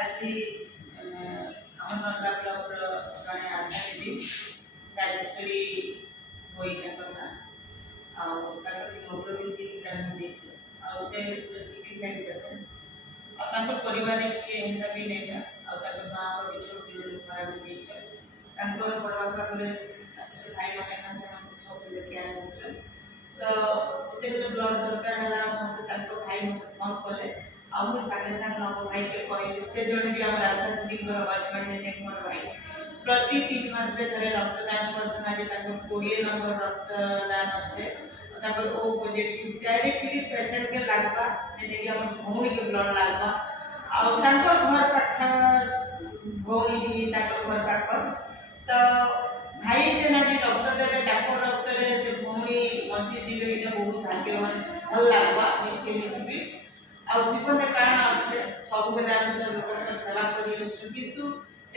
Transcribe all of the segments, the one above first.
ଆଜି ଆମ ନଣ୍ଡା ବ୍ଲକର ଜଣେ ଆଶାଦିଦି ରାଜେଶ୍ୱରୀ ଭୋଇ ତାଙ୍କ ନାଁ ଆଉ ତାଙ୍କର ହିମୋଗ୍ଲୋବିନ୍ 3 ଗ୍ରାମ ହେଇଯାଇଛି ଆଉ ସେ ସିକିଲ ପେସେଣ୍ଟ ଆଉ ତାଙ୍କ ପରିବାରରେ କିଏ ଏନ୍ତା ବି ନେଇନା ଆଉ ତାଙ୍କ ମାଆଙ୍କର ବି ଛୋଟ ଦିନ ଖରାପ ହେଇଯାଇଛି ତାଙ୍କର ବଡ଼ ବାପାଙ୍କର ସେ ଭାଇମାନେ ସେମାନେ ସବୁବେଳେ କେୟାର କରୁଛନ୍ତି ତ ଯେତେବେଳେ ବ୍ଲଡ଼ ଦରକାର ହେଲା ମୋତେ ତାଙ୍କ ଭାଇ ମୋତେ ଫୋନ୍ କଲେ ଆଉ ମୁଁ ସାଙ୍ଗେ ସାଙ୍ଗେ ଆମ ଭାଇକେ କହିଲି ସେ ଜଣେ ବି ଆମର ଆଶା ଦିଦିଙ୍କର ହଜବେଣ୍ଡ ମୋର ଭାଇ ପ୍ରତି 3 ମାସରେ ଥରେ ରକ୍ତଦାନ କରୁଛନ୍ ଆଜି ତାଙ୍କ 20 ନମ୍ବର ରକ୍ତଦାନ ଅଛେ ତାଙ୍କର ଓ ପଜିଟିଭ डायरेक्टली पेशेंट के लागबा जेनेकी हम भौणी के ब्लड लागबा और तांकर घर पाख भौणी भी तांकर घर पाख तो भाई जेना जी रक्त देले तांकर रक्त रे से भौणी बंची जीवे इटा बहुत भाग्यवान भल लागबा निज के निज भी और जीवन में काना अच्छे सब बेला हम तो लोगन सेवा करी किंतु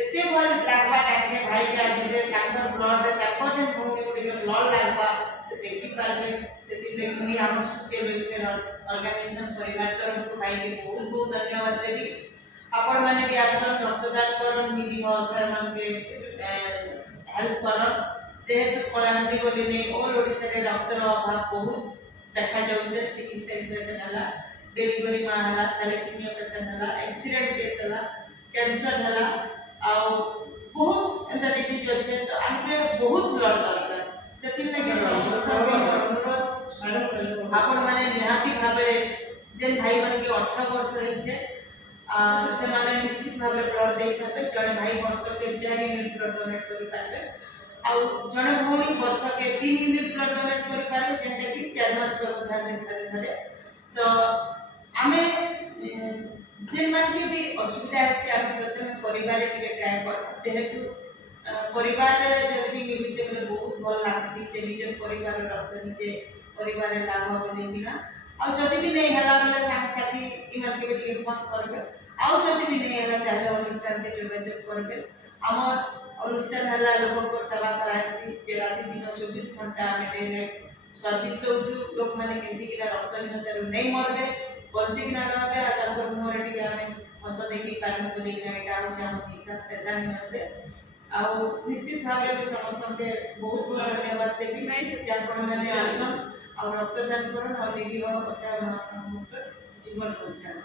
एते भल लागबा ताके भाई के आज जे तांकर ब्लड रे तांकर जे भौणी के ब्लड लागबा से देखि पारबे से मुझे आम सोशल वेलफेयर ऑर्गेनाइजेशन परिवार तरफ भाई के बहुत बहुत धन्यवाद देवी आपण माने भी आसन रक्तदान करन निधि सर मन के हेल्प करन जेहेतु कलाहांडी बोली नहीं ऑल ओडिसा रे डॉक्टर अभाव बहुत देखा जाउछे सिकिल सेलिब्रेशन हला डिलीवरी मा हला थैलेसीमिया पेशेंट हला एक्सीडेंट केस हला कैंसर हला आ बहुत एंता डिजीज अछि तो हमके बहुत ब्लड दरकार सेति लगे समस्त आपण माने निहाती भाबे जे भाई मन के 18 वर्ष होइछे से माने निश्चित भाबे ब्लड देई थाबे जने भाई वर्ष के 4 यूनिट ब्लड डोनेट करि पाबे आ जने भौणी वर्ष के 3 यूनिट ब्लड डोनेट करि पाबे जेंटा कि 4 मास व्यवधान रे थरे तो आमे जे मान के भी असुविधा है आमे प्रथम परिवार के ट्राई कर जेहेतु परिवार जदि मिलुचे बोले बहुत भल लागसी जे निजर परिवार रक्त निजे परिवार लाभ बोली बिना आ जदि भी नहीं हला बोले संग साथी इमन के भी फोन करबे आ जदि भी नहीं हला ताले अनुष्ठान के जोगाजोग करबे हमर अनुष्ठान हला लोगन को सेवा करासी जे राति दिन 24 घंटा हमें डेले सर्विस दउजु लोक माने केंती कि रक्तहीनता नहीं मरबे बंची कि ना रहबे आ ताकर मुहरे टिके हमें हस देखि पारन बोली ना एटा होसे हम हिसाब पैसा में से आउ निश्चित भाव में समस्त के बहुत बहुत धन्यवाद देवी जे आपण माने आसन और रक्तदान करन और निधि जीवन बचाना